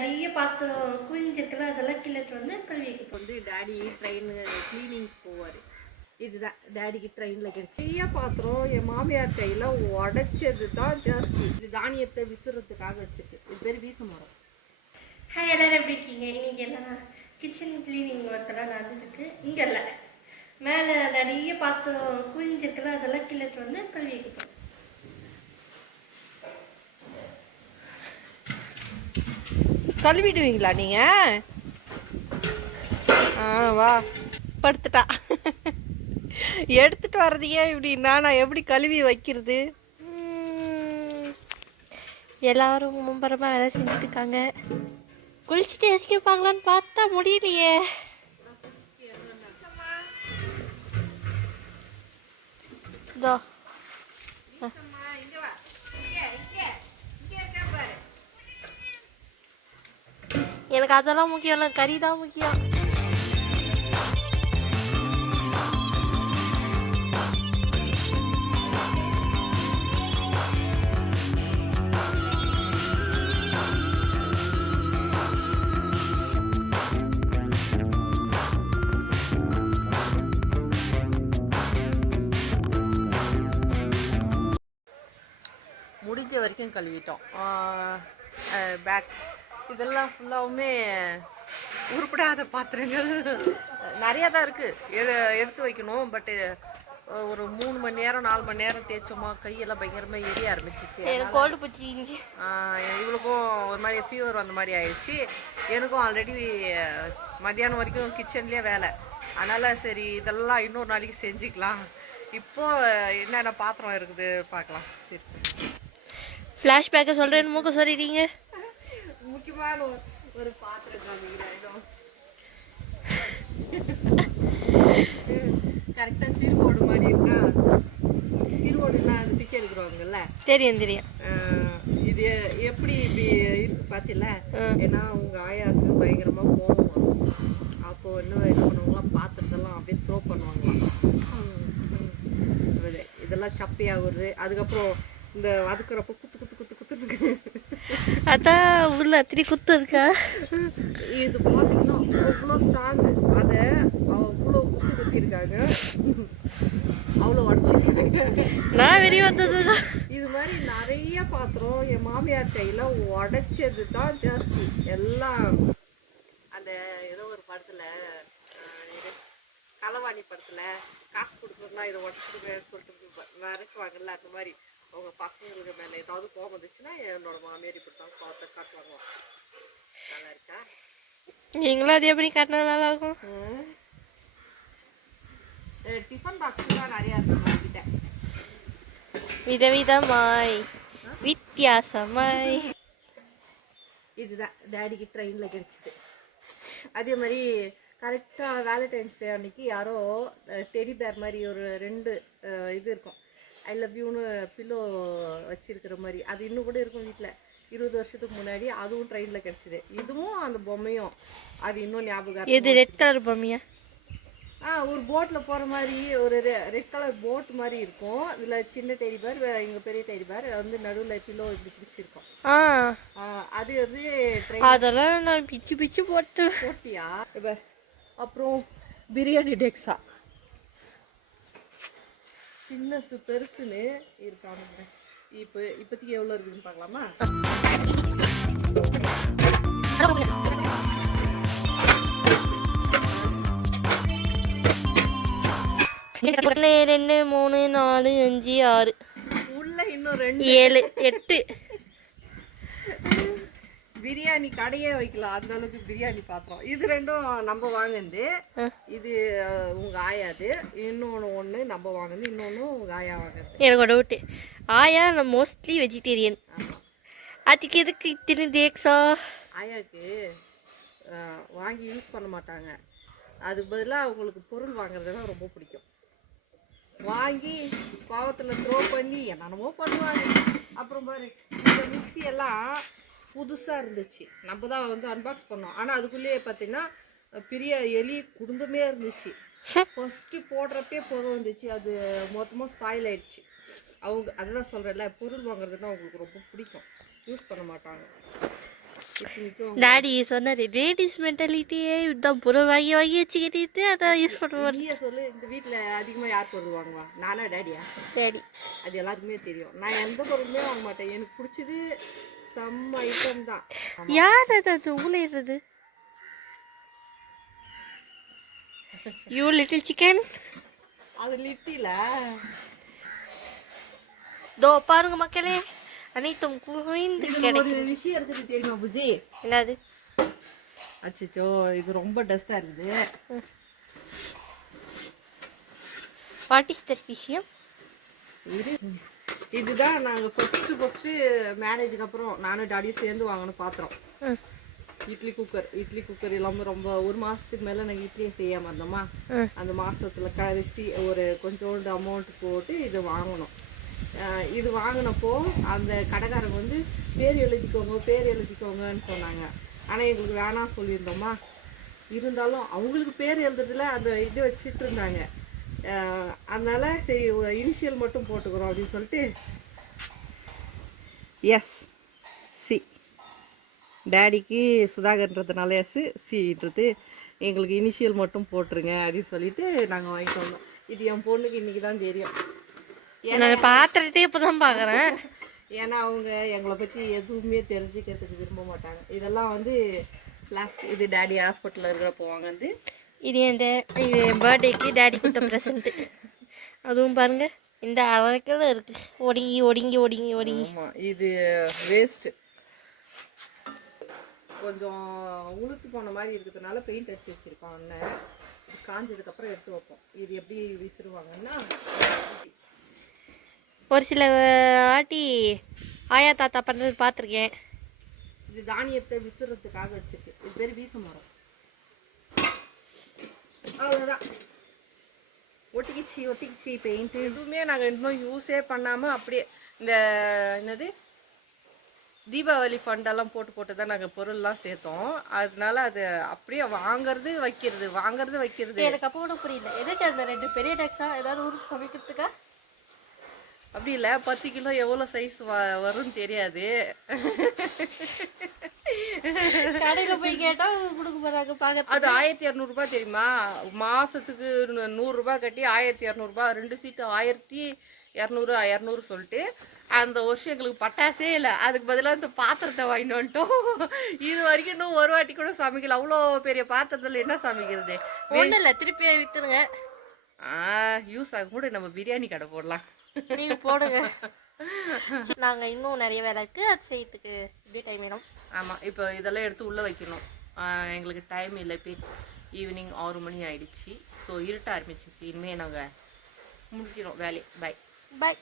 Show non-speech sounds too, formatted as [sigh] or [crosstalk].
நிறைய பாத்திரம் குவிஞ்சிருக்குல்ல அதெல்லாம் கிளட்டு வந்து கழுவி வைக்க வந்து டேடி ட்ரெயின் க்ளீனிங் போவார். இதுதான் டேடிக்கு ட்ரெயினில் கிடைச்சி நிறைய பாத்திரம்? என் மாமியார் கையில் உடைச்சது தான் ஜாஸ்தி. இது தானியத்தை விசுறதுக்காக வச்சிருக்கு. இது பேர் வீச மரம். ஹாய் எல்லாரும் எப்படி இருக்கீங்க? இன்னைக்கு என்ன கிச்சன் க்ளீனிங் ஒர்க்கெல்லாம் நடந்துருக்கு இங்கே இல்லை. மேலே நிறைய பாத்திரம் குவிஞ்சிருக்குல்ல அதெல்லாம் கிளட்டு வந்து கழுவி வைக்க கழுவிடுவீங்களா நீங்கள் ஆ வா. படுத்துட்டா. எடுத்துட்டு வர்றதையே இப்படின்னா நான் எப்படி கழுவி வைக்கிறது? எல்லாரும் மும்பரமாக வேலை செஞ்சுட்டு இருக்காங்க குளிச்சுட்டு எஸ்கேப்பாங்களான்னு பார்த்தா முடியலையே. இதோ எனக்கு அதெல்லாம் முக்கியம் இல்லை கறி தான் முக்கியம். முடிஞ்ச வரைக்கும் கழுவிட்டோம். பேக் இதெல்லாம் ஃபுல்லாகவுமே உருப்படாத பாத்திரங்கள். நிறையா தான் இருக்குது எடு எடுத்து வைக்கணும் பட்டு ஒரு மூணு மணி நேரம் நாலு மணி நேரம் தேய்ச்சோமா கையெல்லாம் பயங்கரமாக எரிய ஆரம்பிச்சிச்சு எனக்கு கோல்டு பூச்சி இவளுக்கும் ஒரு மாதிரி ஃபீவர் வந்த மாதிரி ஆயிடுச்சு எனக்கும் ஆல்ரெடி மத்தியானம் வரைக்கும் கிச்சன்லேயே வேலை. அதனால் சரி இதெல்லாம் இன்னொரு நாளைக்கு செஞ்சுக்கலாம். இப்போ என்னென்ன பாத்திரம் இருக்குது பார்க்கலாம். சரி. ஃப்ளாஷ்பேக்கை சொல்கிறேன்னு மூக்க சொல்லிடுறீங்க முக்கியமான ஒரு- ஒரு பாத்திரம் காமிக்கிறேன். கரெக்டாக திருவோடு மாதிரி இருக்கா? திருவோடுனா அது பிச்சை எடுக்கிறவங்கல்ல? தெரியும் தெரியும். இது எப்படி இப்படி இருக்கு ம். ஏன்னா உங்க ஆயாவுக்கு பயங்கரமா கோவம் வரும். அப்போ என்ன என்ன பண்ணுவாங்களாம் பாத்திரத்தெல்லாம் அப்படியே த்ரோ பண்ணுவாங்களாம் இதெல்லாம் சப்பையாகுறது. அதுக்கப்புறம் இந்த வதக்குறப்ப குத்து குத்து குத்து குத்துன்னு அதான் உள்ள அத்திரி குத்து இருக்கா? இது பார்த்தீங்கன்னா அவ்வளோ ஸ்ட்ராங் அதை அவ்வளோ குத்து குத்திருக்காங்க. அவ்வளோ உடச்சிருக்காங்க நான் வெளியே வந்தது இது மாதிரி நிறைய பாத்திரம் என் மாமியார் கையில் உடைச்சது தான் ஜாஸ்தி. எல்லாம் அந்த ஏதோ ஒரு படத்தில் களவாணி படத்தில் காசு கொடுக்கணும்னா இதை உடச்சிடுங்கன்னு சொல்லிட்டு விரட்டுவாங்கல்ல அந்த மாதிரி. அவங்க பசங்களுக்கு மேலே ஏதாவது கோபம் வந்துச்சுன்னா என்னோட மாமியார் இப்படி தான் பார்த்து காட்டுவாங்க. நல்லா இருக்கா? நீங்களும் அதே எப்படி காட்டினா நல்லா இருக்கும். டிஃபன் பாக்ஸ்லாம் நிறையா இருக்கு என்கிட்ட விதவிதமாய் வித்தியாசமாய். இதுதான் டேடிக்கு ட்ரெயினில் கிடைச்சிது. அதே மாதிரி கரெக்டாக வேலண்டைன்ஸ் டே அன்னைக்கு யாரோ டெடி பேர் மாதிரி ஒரு ரெண்டு இது இருக்கும். ஐ லவ் யூன்னு பில்லோ வச்சிருக்கிற மாதிரி. அது இன்னும் கூட இருக்கும் வீட்டில் இருபது வருஷத்துக்கு முன்னாடி அதுவும் ட்ரெயினில் கிடச்சிது. இதுவும் அந்த பொம்மையும். அது இன்னும் ஞாபகம் இது ரெட் கலர் பொம்மையா? ஆ ஒரு போட்டில் போகிற மாதிரி ஒரு ரெட் கலர் போட் மாதிரி இருக்கும். இதில் சின்ன டெடி பேர் இங்கே பெரிய டெடி பேர் வந்து நடுவில் பில்லோ இப்படி பிடிச்சிருக்கும் அது வந்து ட்ரெயின் அதெல்லாம் நான் பிச்சு பிச்சு போட்டு. போட்டியா? அப்புறம் பிரியாணி டெக்ஸா. சின்னசு பெருசுன்னு இருக்கானுங்க இப்போ இப்போதைக்கு எவ்வளோ இருக்குதுன்னு பார்க்கலாமா? ரெண்டு மூணு நாலு அஞ்சு ஆறு. உள்ள இன்னும் ரெண்டு. ஏழு எட்டு. [laughs] பிரியாணி கடையே வைக்கலாம். அந்த அளவுக்கு பிரியாணி பாத்திரம். இது ரெண்டும் நம்ம வாங்குனது. ஆ. இது உங்க ஆயாது இன்னொன்று ஒன்று நம்ம வாங்குனது. இன்னொன்று உங்க ஆயா வாங்குறது எனக்கு டவுட்டு ஆயா நான் மோஸ்ட்லி வெஜிடேரியன் அதுக்கு எதுக்கு இத்தனை டேக்ஸா ஆயாக்கு அஹ், வாங்கி யூஸ் பண்ண மாட்டாங்க. அதுக்கு பதிலாக அவங்களுக்கு பொருள் வாங்குறதுனா ரொம்ப பிடிக்கும். வாங்கி கோவத்தில் த்ரோ பண்ணி என்னென்னமோ பண்ணுவாங்க. அப்புறம் பாரு இந்த மிக்ஸி எல்லாம் புதுசாக இருந்துச்சு. நம்ம தான் வந்து அன்பாக்ஸ் பண்ணோம். ஆனால் அதுக்குள்ளேயே பார்த்தீங்கன்னா பெரிய எலி குடும்பமே இருந்துச்சு. ஃபஸ்ட்டு போடுறப்பே புகை வந்துச்சு. அது மொத்தமாக ஸ்பாயில் ஆயிடுச்சு. அவங்க அதுதான் சொல்கிறேன்ல பொருள் வாங்குறதுன்னா அவங்களுக்கு ரொம்ப பிடிக்கும். யூஸ் பண்ண மாட்டாங்க. டாடி சொன்னாரு லேடிஸ் மென்டாலிட்டியே இதுதான் பொருள் வாங்கி வாங்கி வச்சுக்கிட்டு அதை யூஸ் பண்ணுவார் நீயே சொல்லு. இந்த வீட்டில் அதிகமாக யார் பொருள் வாங்குவா? நானா டேடியா டாடி அது எல்லாத்துக்குமே தெரியும். நான் எந்த பொருளுமே வாங்க மாட்டேன். எனக்கு பிடிச்சது செம்ம ஐட்டம் தான். யார் அது? அது ஊழிடுறது யூ லிட்டில் சிக்கன் அது லிட்டில தோ பாருங்க மக்களே. அனைத்தும் குவிந்து கிடைக்கும் விஷயம் இருக்குது தெரியுமா புஜி? என்னது? அச்சச்சோ இது ரொம்ப டஸ்டா இருக்குது. வாட் இஸ் தட் விஷயம்? இது இதுதான் நாங்கள் ஃபஸ்ட்டு ஃபஸ்ட்டு மேரேஜுக்கு அப்புறம் நானும் டாடியும் சேர்ந்து வாங்கின பாத்திரம். இட்லி குக்கர் இட்லி குக்கர் இல்லாமல் ரொம்ப ஒரு மாதத்துக்கு மேலே நாங்கள் இட்லியே செய்யாமல் இருந்தோமா. அந்த மாதத்தில் கரிசி ஒரு கொஞ்சோண்டு அமௌண்ட் போட்டு இது வாங்கினோம் இது வாங்கினப்போ அந்த கடைக்காரங்க வந்து பேர் எழுதிக்கோங்க பேர் எழுதிக்கோங்கன்னு சொன்னாங்க. ஆனால் எங்களுக்கு வேணாம் சொல்லியிருந்தோமா? இருந்தாலும் அவங்களுக்கு பேர் எழுதுறதுல அந்த இது வச்சுட்டு இருந்தாங்க. அதனால சரி இனிஷியல் மட்டும் போட்டுக்கிறோம் அப்படின்னு சொல்லிட்டு. எஸ் சி டேடிக்கு சுதாகர்ன்றதுனால எஸ் சின்றது எங்களுக்கு இனிஷியல் மட்டும் போட்டுருங்க அப்படின்னு சொல்லிட்டு நாங்கள் வாங்கிட்டு வந்தோம். இது என் பொண்ணுக்கு இன்னைக்கு தான் தெரியும். நான் பாத்திரத்தையே இப்பதான் பாக்குறேன் ஏன்னா அவங்க எங்களை பற்றி எதுவுமே தெரிஞ்சுக்கிறதுக்கு விரும்ப மாட்டாங்க. இதெல்லாம் வந்து லாஸ்ட் இது டேடி ஹாஸ்பிட்டலில் இருக்கிறப்போ வாங்கினது. இது என் இது பர்த்டேக்கு டேடி கொடுத்த ப்ரெசன்ட் அதுவும் பாருங்க இந்த அழகில் இருக்கு. ஒடுங்கி ஒடுங்கி ஒடுங்கி ஒடுங்கி. இது வேஸ்ட்டு கொஞ்சம் உளுத்து போன மாதிரி இருக்கிறதுனால பெயிண்ட் அடிச்சு வச்சிருக்கோம் அண்ணன். காஞ்சதுக்கப்புறம் எடுத்து வைப்போம். இது எப்படி விசிறுவாங்கன்னா ஒரு சில வாட்டி ஆயா தாத்தா பண்ணுறது பார்த்துருக்கேன் இது தானியத்தை விசிறதுக்காக வச்சிருக்கு. இது பேர் வீச மரம். அவ்வளோதான் ஒட்டிக்கிச்சு ஒட்டிக்கிச்சு பெயிண்ட் எதுவுமே நாங்கள் இன்னும் யூஸே பண்ணாமல் அப்படியே இந்த என்னது தீபாவளி ஃபண்டெல்லாம் போட்டு போட்டு தான் நாங்கள் பொருள்லாம் சேர்த்தோம். அதனால அது அப்படியே வாங்குறது வைக்கிறது வாங்குறது வைக்கிறது. எனக்கு அப்போ கூட புரியல. எதுக்கு அந்த ரெண்டு பெரிய டேக்ஸா ஏதாவது ஊருக்கு சமைக்கிறதுக்கா? அப்படி இல்லை பத்து கிலோ எவ்வளோ சைஸ் வரும்னு தெரியாது. கடையில் போய் கேட்டால் கொடுக்க போகிறாங்க பார்க்க அது ஆயிரத்தி இரநூறுபா தெரியுமா? மாசத்துக்கு நூ- நூறுரூபா கட்டி ஆயிரத்தி இரநூறுபா ரெண்டு சீட்டு ஆயிரத்தி இரநூறு இரநூறு சொல்லிட்டு அந்த வருஷம் எங்களுக்கு பட்டாசே இல்லை. அதுக்கு பதிலாக இந்த பாத்திரத்தை வாங்கிட்டு வந்துட்டோம். இது வரைக்கும் இன்னும் ஒரு வாட்டி கூட சமைக்கல. அவ்வளோ பெரிய பாத்திரத்தில் என்ன சமைக்கிறது? ஒன்றும் இல்லை திருப்பி விற்றுருங்க ஆ யூஸ் ஆகும். கூட நம்ம பிரியாணி கடை போடலாம். நீங்கள் போடுங்க. நாங்கள் இன்னும் நிறைய வேலை இருக்குது அது செய்யறதுக்கு இப்படியே டைம் வேணும் ஆமாம் இப்போ இதெல்லாம் எடுத்து உள்ளே வைக்கணும். எங்களுக்கு டைம் இல்லை. இப்போ ஈவினிங் ஆறு மணி ஆயிடுச்சு. ஸோ இருட்ட ஆரம்பிச்சிச்சு இனிமேல் நாங்கள் முடிக்கிறோம். வேலையை. Bye bye